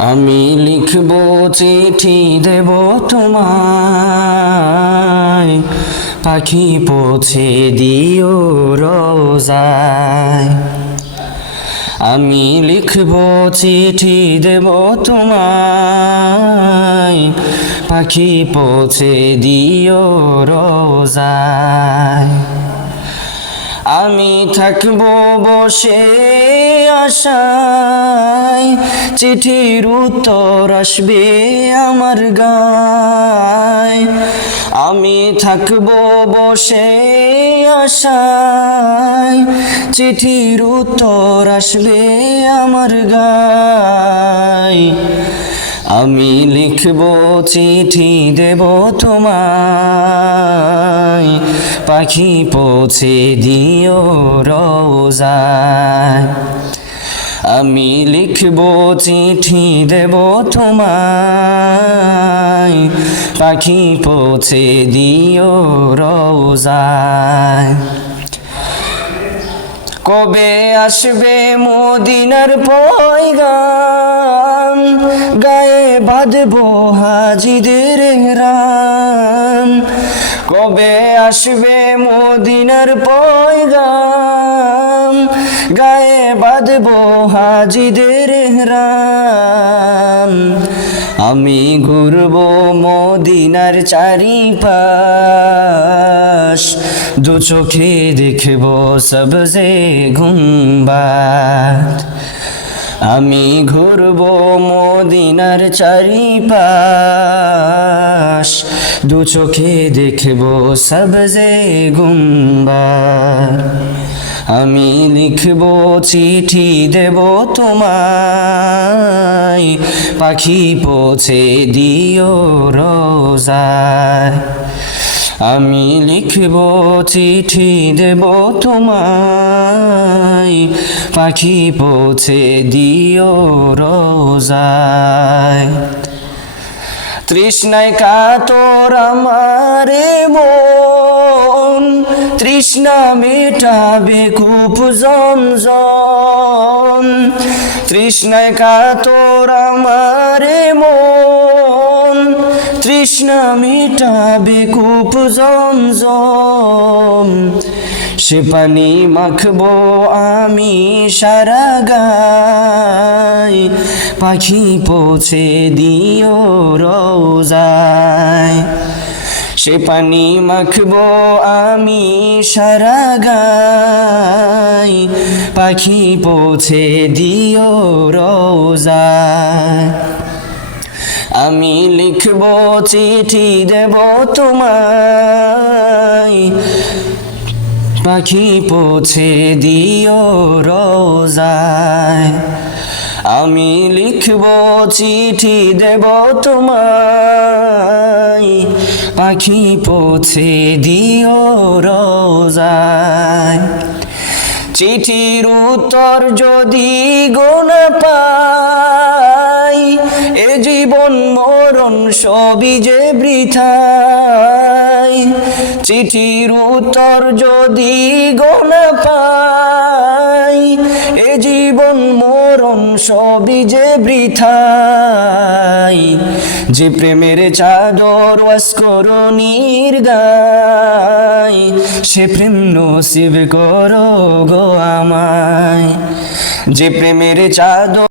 আমি লিখব চিঠি দেব তোমায়, পাখি পৌঁছে দিও রোজায়। আমি লিখব চিঠি দেব তোমায়, পাখি পৌঁছে দিও রোজায়। আমি থাকব বসে আশায়, চিঠির উত্তর আসবে আমার গায়। আমি থাকব বসে আশায়, চিঠির উত্তর আসবে আমার গায়। আমি লিখব চিঠি দেব তোমায়, পাখি পৌঁছে দিও রোজায়। আমি লিখব চিঠি দেব তোমায়, পাখি পৌঁছে দিও রোজায়। কবে আসবে মদিনার পয়গাম, গায়ে বাঁধবো হাজিদের রাম। কবে আসবে মদিনার পয়গাম, গায়ে বাঁধবো হাজিদের রাম। আমি ঘুরব মদিনার চারিপাশ, দু চোখে দেখব সবজে গুম্বাদ। আমি ঘুরব মদিনার চারিপাশ, দু চোখে দেখব সবজে গুম্বাদ। আমি লিখব চিঠি দেব তোমায়, পাখি পৌঁছে দিও রোজায়। আমি লিখব চিঠি দেব তোমায়, পাখি পৌঁছে দিও রোজায়। তৃষ্ণায় কাতর আমারে মন, তৃষ্ণা মেটাবে কূপ জমজম। তৃষ্ণায় কাতর আমারে মন, তৃষ্ণা মেটাবে কূপ জমজম। সে পানি মাখবো আমি সারা গায়, পাখি পৌঁছে দিও রোজায়। সে পানি মাখবো আমি সারা গায়, পাখি পৌঁছে দিও রোজায়। আমি লিখব চিঠি দেব তোমায়, পাখি পৌঁছে দিও রোজায়। আমি লিখব চিঠি দেব তোমায়, পাখি পৌঁছে দিও রোজায়। চিঠির উত্তর যদি গো না পাই, এ জীবন মরণ সবই যে বৃথায়। চিঠির উত্তর যদি গো না পাই, এ জীবন মরণ সবই যে বৃথায়। যে প্রেমের চাদর ওয়াসকরণীর গায়, সে প্রেম নসিব করো গো আমায়। যে প্রেমের চাদর